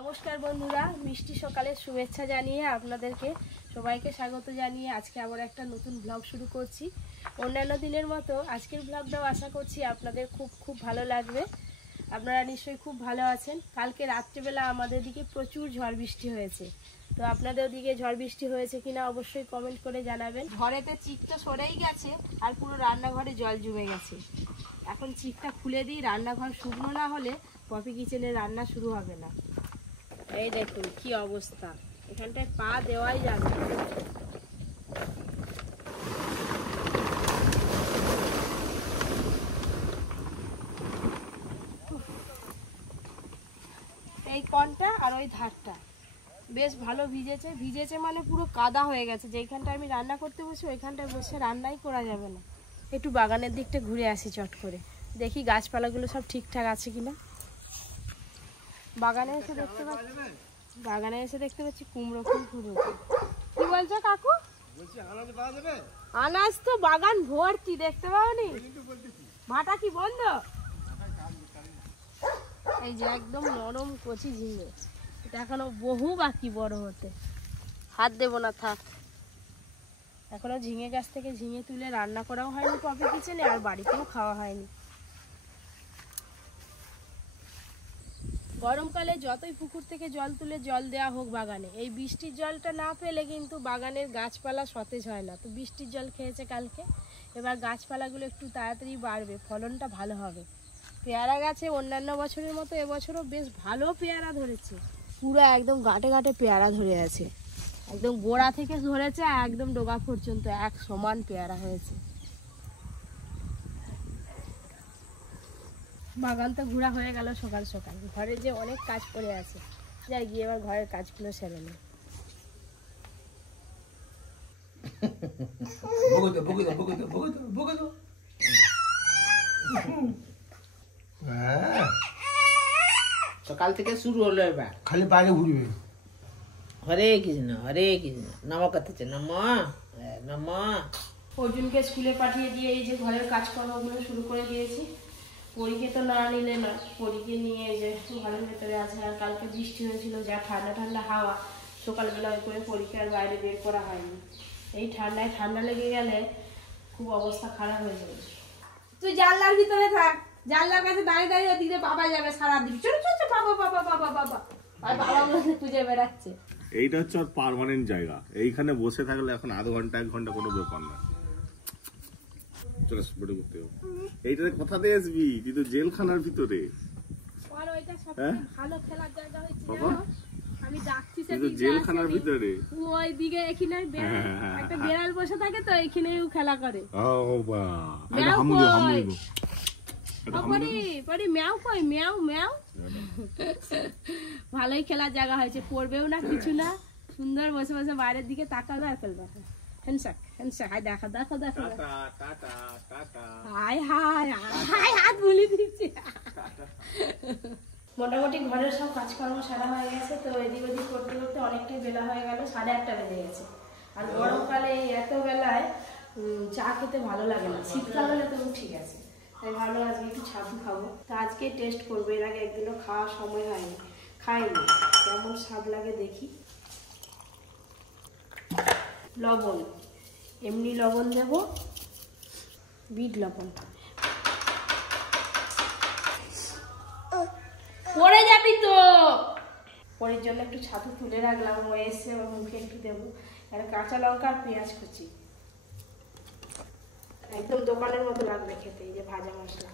নমস্কার বন্ধুরা, মিষ্টি সকালের শুভেচ্ছা জানিয়ে আপনাদেরকে সবাইকে স্বাগত জানিয়ে আজকে আবার একটা নতুন ব্লগ শুরু করছি। অন্যান্য দিনের মতো আজকের ব্লগটাও আশা করছি আপনাদের খুব ভালো লাগবে। আপনারা নিশ্চয়ই খুব ভালো আছেন। কালকে রাত্রিবেলা আমাদের দিকে প্রচুর ঝড় বৃষ্টি হয়েছে, তো আপনাদের দিকে ঝড় বৃষ্টি হয়েছে কিনা অবশ্যই কমেন্ট করে জানাবেন। ঝড়েতে চিকটা সরেই গেছে আর পুরো রান্নাঘরে জল জমে গেছে। এখন চিকটা খুলে দিই, রান্নাঘর শুকনো না হলে পপি কিচেনে রান্না শুরু হবে না। এই দেখুন কি অবস্থা, এখানটায় পা দেওয়াই যাবে না। এই কনটা আর ওই ধারটা বেশ ভালো ভিজেছে মানে পুরো কাদা হয়ে গেছে। যেখানটায় আমি রান্না করতে বসি ওইখানটায় বসে রান্নাই করা যাবে না। একটু বাগানের দিকটা ঘুরে আসি চট করে, দেখি গাছপালাগুলো সব ঠিকঠাক আছে কিনা। বাগানে এসে দেখতে পাচ্ছি কুমড়ো ফুল ফুটেছে। কি বলছো কাকু? আনাজ তো বাগান ভর্তি, দেখতে পাওনি? ভাটা কি বন্ধ? এই যে একদম নরম কচি ঝিঙে, এটা এখনো বহু বাকি বড় হতে। হাত দেবো না, থাক। এখনো ঝিঙে গাছ থেকে ঝিঙে তুলে রান্না করাও হয়নি পপি কিচেনে, আর বাড়িতেও খাওয়া হয়নি। গরমকালে যতই পুকুর থেকে জল তুলে জল দেওয়া হোক বাগানে, এই বৃষ্টির জলটা না পেলে কিন্তু বাগানের গাছপালা সতেজ হয় না। তো বৃষ্টির জল খেয়েছে কালকে, এবার গাছপালাগুলো একটু তাড়াতাড়ি বাড়বে, ফলনটা ভালো হবে। পেয়ারা গাছে অন্যান্য বছরের মতো এবছরও বেশ ভালো পেয়ারা ধরেছে। পুরো একদম গাঁটে গাঁটে পেয়ারা ধরে আছে, একদম গোড়া থেকে ধরেছে একদম ডগা পর্যন্ত এক সমান পেয়ারা হয়েছে। বাগান তো ঘোরা হয়ে গেল সকাল সকাল। ঘরে যে অনেক কাজ পড়ে আছে, যাই গিয়ে এবার ঘরের কাজগুলো সেরে নিই। সকাল থেকে শুরু হলো, এবার খালি বাইরে ঘুরবে। হরে কৃষ্ণ নম করতেছে, নম নম। অর্জুনকে স্কুলে পাঠিয়ে দিয়ে এই যে ঘরের কাজকর্মগুলো শুরু করে দিয়েছি। পরীকে তো না নিলে না, পরীকে নিয়ে এই যে ঘরের ভেতরে আছে। আর কালকে বৃষ্টি হয়েছিল, যা ঠান্ডা ঠান্ডা হাওয়া, সকালবেলা ওই করে পরীকে আর বাইরে বের করা হয়নি। এই ঠান্ডায় ঠান্ডা লেগে গেলে খুব অবস্থা খারাপ হয়ে যাবে। তুই জানলার ভিতরে থাক, জানলার কাছে দাঁড়িয়ে দাঁড়িয়ে দিলে বাবা যাবে সারাদিন। ছোট ছোট বাবা বাবা বাবা বাবা আর বাবা বলে খুঁজে বেড়াচ্ছে। এইটা হচ্ছে ওর পার্মানেন্ট জায়গা। এইখানে বসে থাকলে এখন আধ ঘন্টা 1 ঘন্টা কোনো ব্যাপার না। চলে বড় করতে হবে। এইটাতে কোথাতে আসবি? তুই তো জেলখানার ভিতরে। আর ওইটা সবথেকে ভালো খেলার জায়গা হচ্ছে জানো? আমি ডাকছি তুই তো জেলখানার ভিতরে। ওই দিকে এখানে একটা বেড়াল বসে থাকে, তো এখানেও খেলা করে। ও বাবা, এটা হামুদে হামুদে। পরি ম্যাও কই, ম্যাও ম্যাও। ভালোই খেলার জায়গা হয়েছে, পড়বেও না কিছু না, সুন্দর বসে বসে বাইরের দিকে তাকাবে আর ফেলবে। হ্যান্ডশেক হ্যান্ডশেক, হাই দেখা দেখো দেখো। হাই হাই হাই, হাত বুলি দিচ্ছে। মোটামুটি ঘরের সব কাজকর্ম সারা হয়ে গেছে, তো এদিক ওদিক করতে করতে অনেকটাই বেলা হয়ে গেল, 8:30 বেজে গেছে। আর গরমকালে এত বেলায় চা খেতে ভালো লাগে না, শীতকাল হলে তো ঠিক আছে। তাই ভাবলাম আজকে একটু ছাতু খাবো, তো আজকে টেস্ট করবো। এর আগে একদিনও খাওয়ার সময় হয়নি, খাইনি, কেমন স্বাদ লাগে দেখি। লবণ, এমনি লবণ দেবো, বিট লবণ। পড়ে যাবি তো। পরের জন্য একটু ছাতু তুলে রাখলাম, ও এসে ওর মুখে একটু দেবো। আর কাঁচা লঙ্কা আর পেঁয়াজ কুচি, একদম দোকানের মতো লাগবে খেতে। এই যে ভাজা মশলা,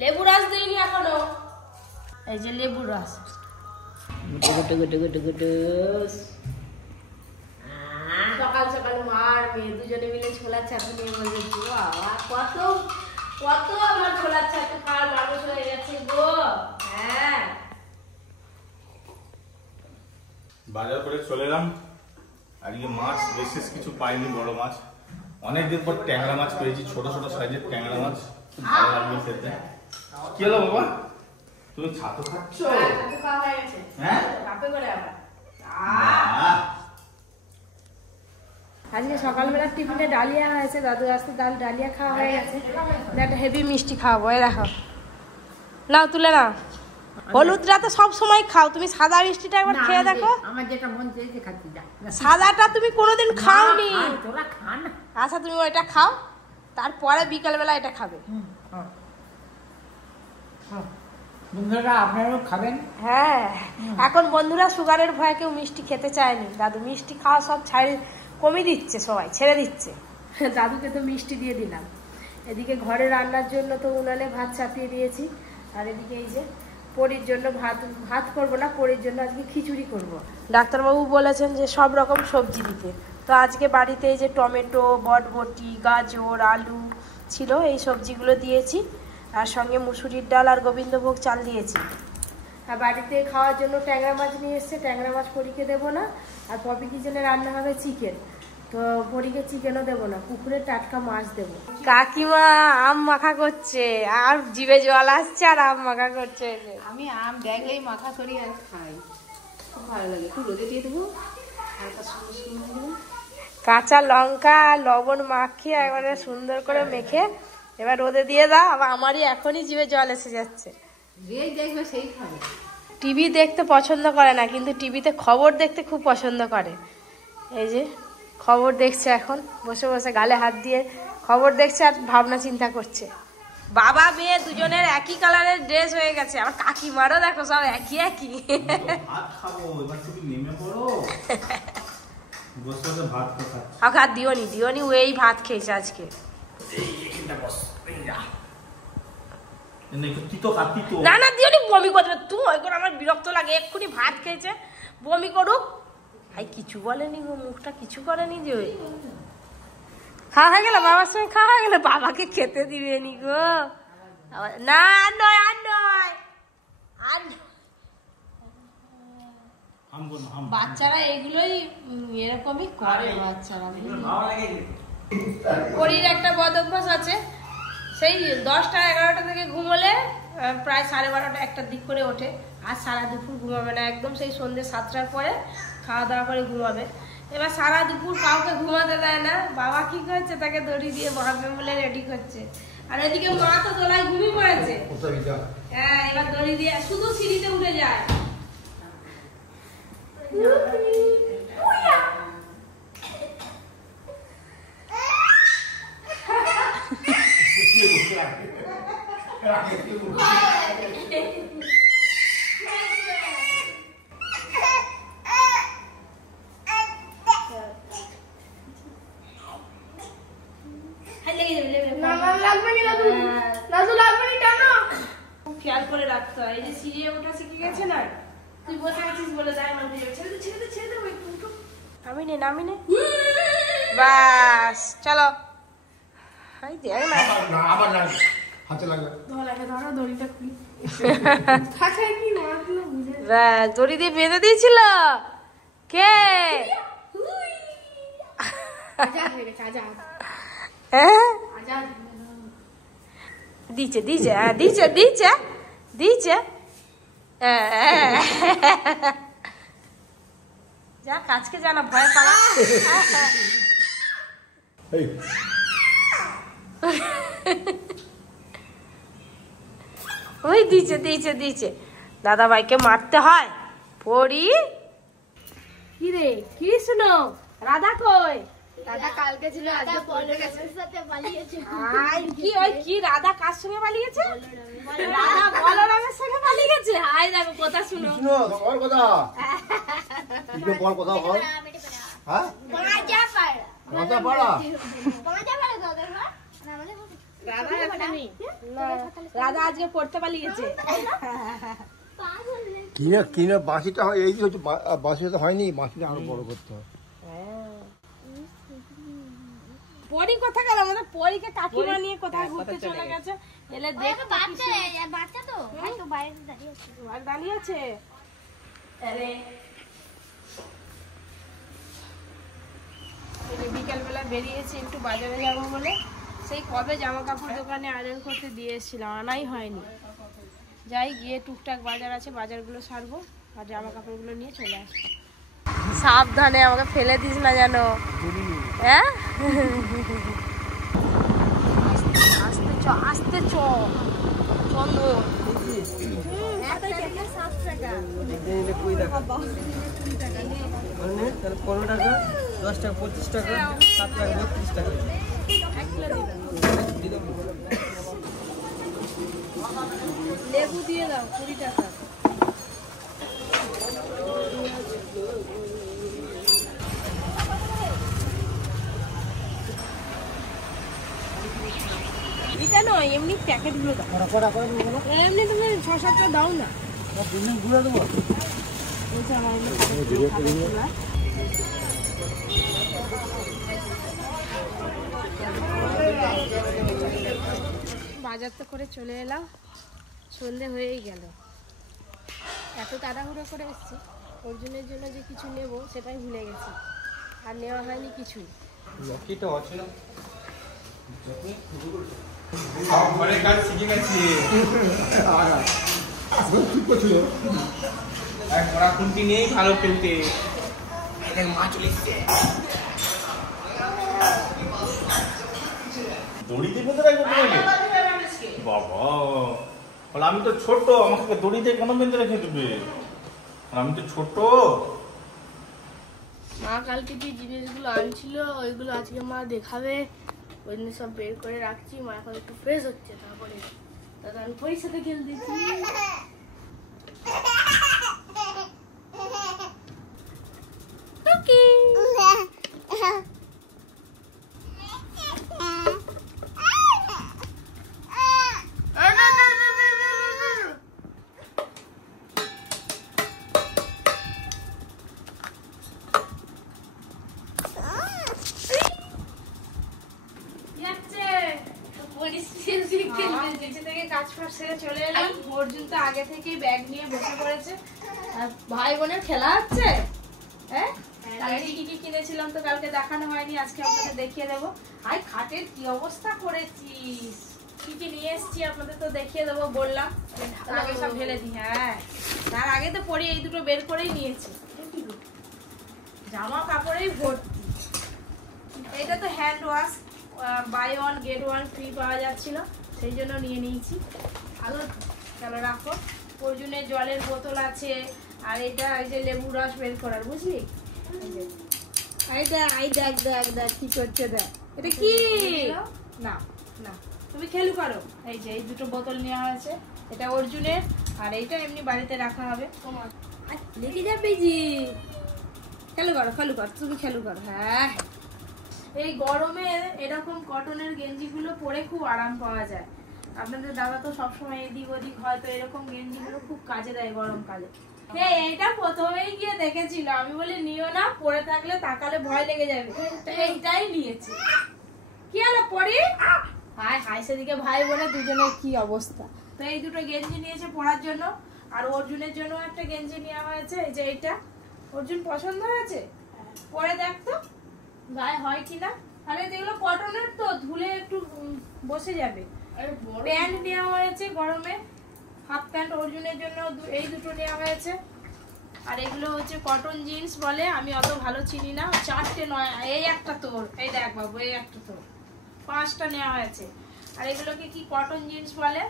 লেবু রস দিইনি এখনো। এই যে লেবু রস, সকাল সকাল মার মেয়ে দুজনে মিলে ছোলার ছাতু নিয়ে বসেছি। বাবা কত কত আমার ছোলার ছাতু খাওয়ার মানুষ হয়ে গেছে গো। হ্যাঁ, বাজার করে চলে এলাম। আজকে মাছ বিশেষ কিছু পাইনি, বড় মাছ। অনেকদিন পর ট্যাংরা মাছ পেয়েছি, ছোট ছোট সাইজের ট্যাংরা মাছ, খুব ভালো লাগবে খেতে। কি হলো বাবা, তুমি ছাতু খাচ্ছ? হ্যাঁ, আজকে সকালবেলা টিফিনে ডালিয়া হয়েছে, দাদু আসতে ডালিয়া খাওয়া হয়ে গেছে। একটা হেভি মিষ্টি খাওয়াবো, এই দেখো, নাও তুলে নাও। হলুদটা তো সব সময় খাও, তুমি সাদা মিষ্টিটা একবার খেয়ে দেখো। আমার যেটা মন চাইছে খাচ্ছি যা। সাদাটা তুমি কোনোদিন খাওনি। তোরা খা না। আচ্ছা তুমি ওইটা খাও, তারপরে বিকালবেলা এটা খাবে। বন্ধুরা আপনারাও খাবেন। হ্যাঁ, এখন বন্ধুরা সুগারের ভয়ে কেউ মিষ্টি খেতে চায়নি। দাদু মিষ্টি খাওয়া সব কমিয়ে দিচ্ছে, সবাই ছেড়ে দিচ্ছে। দাদুকে তো মিষ্টি দিয়ে দিলাম। এদিকে ঘরে রান্নার জন্য তো উনানে ভাত চাপিয়ে দিয়েছি, আর এদিকে এই যে পরির জন্য ভাত করবো না, পরির জন্য আজকে খিচুড়ি করব। ডাক্তারবাবু বলেছেন যে সব রকম সবজি দিতে, তো আজকে বাড়িতে এই যে টমেটো, বটবটি, গাজর, আলু ছিল, এই সবজিগুলো দিয়েছি, আর সঙ্গে মুসুরির ডাল আর গোবিন্দভোগ চাল দিয়েছি। আর বাড়িতে খাওয়ার জন্য ট্যাংরা মাছ নিয়ে এসছে, ট্যাংরা মাছ পরীকে দেবো না। আর পপি কিচেনে রান্না হবে চিকেন, তো পরীকে চিকেনও দেবো না, পুকুরের টাটকা মাছ দেবো। কাকিমা আম মাখা করছে, আর জিভে জল আসছে, আর আম মাখা করছে। আমি আম দেখলেই মাথা সরিয়ে আর খাই, খুব ভালো লাগে। একটু রোদে দিয়ে দেবো, হালকা সুন্দর সুন্দর দেবো। কাঁচা লঙ্কা লবণ মাখিয়ে একবারে সুন্দর করে মেখে এবার রোদে দিয়ে দাও। আবার আমারই এখনই জিভে জল এসে যাচ্ছে। যেই দেখবে সেই খাবে। টিভি দেখতে পছন্দ করে না, কিন্তু টিভিতে খবর দেখতে খুব পছন্দ করে। এই যে খবর দেখছে, এখন বসে বসে গালে হাত দিয়ে খবর দেখছে আর ভাবনা চিন্তা করছে। বাবা মেয়ে দুজনের একই কালারের ড্রেস হয়ে গেছে, আমার কাকিমারও দেখো সব একই একই। ভাত খাবো, এবার তুমি নেমে পড়ো। বসে বসে ভাত খাচ্ছি। আর দিওনি ওই ভাত খেয়েছে আজকে। না না দিওনি বমি করবে, তুই ওই করে আমার বিরক্ত লাগে। এক্ষুনি ভাত খেয়েছে, বমি করুক। ভাই কিছু বলেনি গো, মুখটা কিছু করেনি যে। খাওয়া হয়ে গেল, বাবার সঙ্গে খাওয়া হয়ে গেল, বাবাকে খেতে দিবে নি গো। না আর নয়, আর নয়, আর বাচ্চারা এগুলোই এরকমই করে। বাচ্চারা পরীর একটা বদ অভ্যাস আছে, সেই 10টা 11টা থেকে ঘুমোলে প্রায় 12:30 1টার দিক করে ওঠে, আর সারা দুপুর ঘুমাবে না, একদম সেই সন্ধ্যে 7টার পরে খাওয়া দাওয়া করে ঘুমাবে। এবার সারা দুপুর কাউকে ঘুমাতে দেয় না, বাবা কি করছে, তাকে দড়ি দিয়ে বাঁধবে বলে রেডি করছে। আর এদিকে মা তো দোলায় ঘুমিয়ে পড়েছে। হ্যাঁ, এবার দড়ি দিয়ে শুধু সিঁড়িতে উঠে যায়। খেয়াল করে রাখতে হয়, এই যে সিঁড়িয়ে ওঠা শিখে গেছে না, তুই বসে আছিস বলে দায় মধ্যে ছেড়ে দেবো একটু। নামি নে বাস, চলো। দড়ি দিয়ে বেঁধে দিয়েছিল কে? দিচ্ছে যা কাজকে জানা ভয় পালা। ওই দিচ্ছে দাদা ভাইকে মারতে হয়। পড়ি কি রে, কি শুনো, রাধা কই? দাদা কালকে ছিল, আজকে বলরামের সাথে পালিয়েছে। কি ওই কি রাধা কার সঙ্গে পালিয়েছে? রাধা বলরামের সঙ্গে পালিয়েছে। আয় দেখো কথা শুনো। তোমার কথা কি বল, কথা বল। হ্যাঁ, মজা পাড়া মজা পাড়া দাদা না আমাদের রাধা এখানে রাধা আজকে পড়তে পালিয়েছে। কিনে বাঁশিটা হয়, এই হচ্ছে বাঁশিটা হয়নি, বাঁশিটা আরো বড় করতে হয়। পরি কোথায় গেল? আমাদের পরীকে কাকিমা নিয়ে কোথায় ঘুরতে চলে গেছে। এলে দেখ বাচ্চা তো হয়তো বাইরে দাঁড়িয়ে আছে। দাঁড়িয়ে আছে। আরে বিকালবেলা বেরিয়েছি একটু বাজারে যাবো বলে, সেই কবে জামা কাপড় দোকানে আয়রন করতে দিয়ে এসেছিলাম, আনাই হয়নি। যাই গিয়ে টুকটাক বাজার আছে, বাজারগুলো সারবো আর জামা কাপড়গুলো নিয়ে চলে আসবো। সাবধানে, আমাকে ফেলে দিস না যেন। হ্যাঁ আস্তে চ, আস্তে চ চন্দন। তাহলে 15 টাকা, 10 টাকা, 25 টাকা, 7 টাকা, 32 টাকা। লেবু দিয়ে দাও 20 টাকা। এটা নয়, এমনি প্যাকেটগুলো দাও। এমনি তুমি 6-7টা দাও না। ঘুরে দেবো। বাজার তো করে চলে এলাম, সন্ধে হয়েই গেল। এত তাড়াহুড়ো করে এসেছি, অর্জুনের জন্য যে কিছু নেব সেটাই ভুলে গেছি, আর নেওয়া হয়নি কিছুই। অনেক কাজ শিখে গেছি। ওরা খুন্তি নেই ভালো খেলতে। মা চলে এসছে। দড়িতে বেঁধে রাখবো তোমাকে? বাবা, বলে আমি তো ছোট, আমাকে দড়িতে কেন বেঁধে রেখে দেবে? আমি তো ছোট। মা কালকে যে জিনিসগুলো আনছিল ওইগুলো আজকে মা দেখাবে, ওই জন্য সব বের করে রাখছি। মা এখন একটু ফ্রেশ হচ্ছে, তারপরে দাদা আমি পয়সাতে খেলে দিচ্ছি। চলে এলাম, অর্জুন তো আগে থেকেই ব্যাগ নিয়ে বসে পড়েছে। আর ভাই বোনের খেলা হচ্ছে। হ্যাঁ, কালকে কি কি কিনেছিলাম তো কালকে দেখানো হয়নি, আজকে আপনাদের দেখিয়ে দেবো। আই খাটের কি অবস্থা করেছিস, কি কি নিয়ে এসেছি আপনাদের তো দেখিয়ে দেবো বললাম। আগে সব ঢেলে দিই। হ্যাঁ, তার আগে তো পরি এই দুটো বের করেই নিয়েছি, জামা কাপড়েই ভর্তি। এটা তো hand wash, buy one get one free পাওয়া যাচ্ছিল, সেই জন্য নিয়ে নিয়েছি। ভালো, চলো রাখো। অর্জুনের জলের বোতল আছে, আর এটা এই যে লেবু রস বের করার, বুঝলি? এই দেখ দেখ দেখ কি করছে, দেখ এটা কি না না, তুমি খেলু করো। এই যে এই দুটো বোতল নেওয়া হয়েছে, এটা অর্জুনের, আর এইটা এমনি বাড়িতে রাখা হবে তোমার। লেগে যাবে জি, খেলু করো খেলু কর, তুমি খেলু করো। হ্যাঁ, এই গরমে এরকম কটনের গেঞ্জিগুলো পরে খুব আরাম পাওয়া যায়। আপনাদের দাদা তো সবসময় এদিক ওদিক, হয়তো এরকম গেঞ্জিগুলো খুব কাজে দেয় গরমকালে। এইটা প্রথমেই গিয়ে দেখেছিল, আমি বলি নিও না, পরে থাকলে তাকালে ভয় লেগে যাবে, এইটাই নিয়েছি। কি হলো পরি? হাই হাই, সেদিকে ভাই বোনে দুজনের কি অবস্থা। তো এই দুটো গেঞ্জি নিয়েছে পরার জন্য, আর অর্জুনের জন্য একটা গেঞ্জি নেওয়া হয়েছে। এই যে এইটা অর্জুন পছন্দ হয়েছে, পরে দেখতো গায়ে হয় কিনা। আরে যেগুলো কটনের তো ধুলে একটু বসে যাবে। প্যান্ট নেওয়া হয়েছে গরমে, হাফ প্যান্ট অর্জুনের জন্য এই দুটো নেওয়া হয়েছে। আর এগুলো হচ্ছে কটন জিন্স বলে, আমি অত ভালো চিনি না। 4টে নয়, এই একটা তোর, এই দেখ বাবু এই একটা তোর, 5টা নেওয়া হয়েছে। আর এগুলোকে কি কটন জিন্স বলে,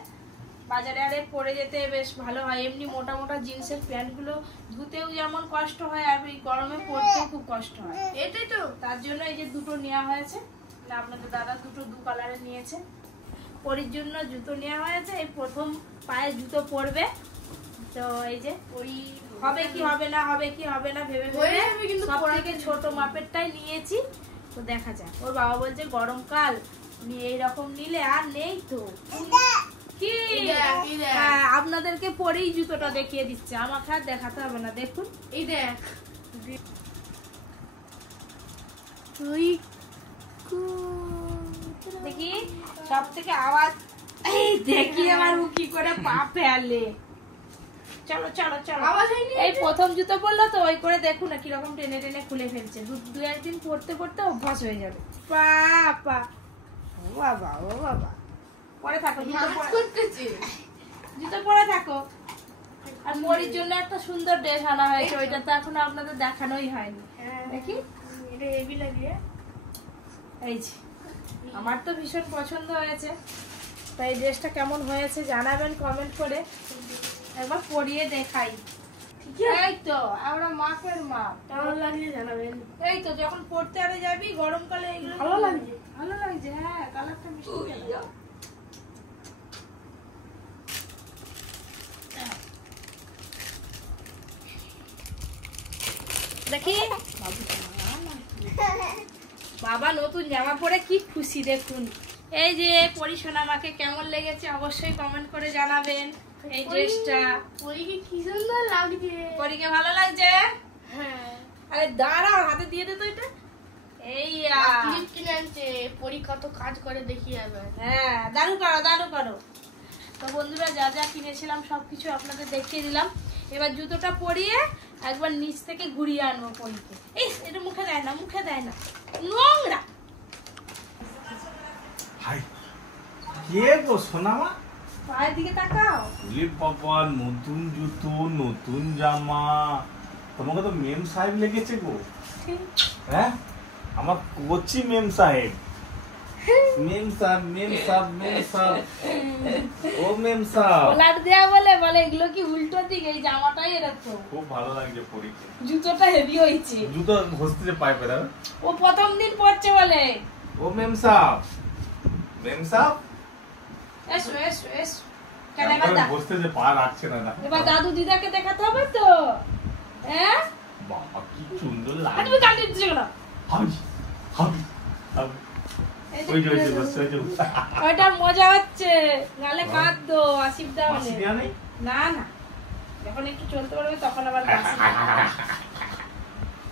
বাজারে আরে পরে যেতে বেশ ভালো হয়। এমনি মোটা মোটা জিন্সের প্যান্টগুলো ধুতেও যেমন কষ্ট হয়, আর এই গরমে পরতেও খুব কষ্ট হয়। এটাই তো, তার জন্য এই যে দুটো নেওয়া হয়েছে। আপনাদের দাদা দুটো দু কালারের নিয়েছে। পরির জন্য জুতো নেওয়া হয়েছে, এই প্রথম পায়ে জুতো পরবে। তো এই যে ওই হবে কি হবে না, হবে কি হবে না ভেবে ভেবে কিন্তু সবথেকে ছোট মাপেরটাই নিয়েছি। তো দেখা যাক, ওর বাবা বলছে গরমকাল এইরকম নিলে আর নেই তো কি। আপনাদেরকে পরেই জুতোটা দেখিয়ে দিচ্ছে, আমাকে আর দেখাতে হবে না। দেখুন এই দেখ, দেখি সব থেকে আওয়াজ, এই দেখি আমার কি করে পা ফেলে। চলো চলো চলো এই প্রথম জুতো পরলো তো ওই করে দেখুন না কিরকম টেনে টেনে খুলে ফেলছে। দু একদিন পরতে পরতে অভ্যাস হয়ে যাবে। বাবা ও বাবা ও বাবা পরে থাকো জুতো পরে থাকো। আর মরির জন্য একটা সুন্দর ড্রেস আনা হয়েছে, ওইটা তো এখন আপনাদের দেখানোই হয়নি। দেখি এটা হেভি লাগে। এই যে আমার তো ভীষণ পছন্দ হয়েছে, তাই এই ড্রেসটা কেমন হয়েছে জানাবেন কমেন্ট করে, একবার পরিয়ে দেখাই। এই তো আমরা মাপের মাপ, কেমন লাগছে জানাবেন। এই তো যখন পড়তে আরে যাবি গরমকালে এগুলো ভালো লাগছে, ভালো লাগছে। হ্যাঁ কালারটা মিষ্টি। দেখি বাবা নতুন জামা পরে কি খুশি দেখুন। এই যে পরিশোনা আমাকে কেমন লেগেছে অবশ্যই কমেন্ট করে জানাবেন। এই ড্রেসটা পরীকে কি সুন্দর লাগছে। পরীকে ভালো লাগছে? হ্যাঁ আরে দাঁড়াও হাতে দিয়ে দে তো এটা। এই ক্লিপ কিনে আনছে, পরী কত কাজ করে দেখি যাবে। হ্যাঁ দারু করো দারু করো। তো বন্ধুরা যা যা কিনেছিলাম সবকিছু আপনাদের দেখিয়ে দিলাম। এবার জুতোটা পরিয়ে একবার নিচ থেকে ঘুরিয়ে আনবো পরীকে। এই এটা মুখে দেয় না, মুখে দেয় না, নোংরা। হাই কে গো সোনামা? পায়ের দিকে তাকাও। বলি বাবা নতুন জুতো নতুন জামা, তোমাকে তো মেম সাহেব লেগেছে গো। হ্যাঁ আমার কোচি মেম সাহেব। মেম সাহেব মেম সাহেব মেম সাহেব ও মেম সাহেব। কলার দেয়া বলে এগুলো কি উল্টো দিকে, এই জামাটাই এরকম। খুব ভালো লাগছে পরীকে। জুতোটা হেভি হয়েছে। জুতো ঘষতে পাই পেরা। ও প্রথম দিন পড়ছে বলে। ও মেম সাহেব মেম সাহেব এসো এসো এসো। কেন এবার ঘষতে যে পা রাখছে না। এবার দাদু দিদাকে দেখাতে হবে তো। হ্যাঁ বাবা কি সুন্দর লাগে। তুমি কাটি দিচ্ছ না। হাবি হাবি হাবি। ওই যে বসে ওই যে ওইটা মজা হচ্ছে, গালে কাঁদ দো আসিফ দাও মাসি দেয়া নেই? না না যখন একটু চলতে পারবে তখন আবার বাসি।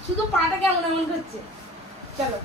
শুধু পাটা কেমন এমন করছে। চলো